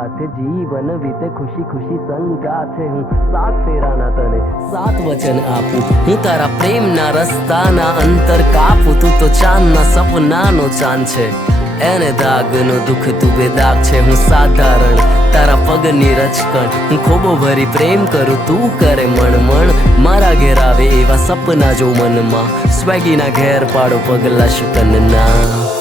હાથે જીવન વીતે ખુશી ખુશી સંગાથે હું સાત ફેરાના તને સાત વચન આપું હું તારા પ્રેમના રસ્તાના અંતર કાપું તું તો ચાંદના સપનાનો ચાંદ છે એને દાગનો દુઃખ તું બેદાગ છે હું સાધારણ તારા પગની રચકણ હું ખોબો ભરી પ્રેમ કરું તું કરે મણ મારા ઘેર આવે એવા સપના જો મનમાં સ્વેગીના ઘેર પાડો પગલા શુકનના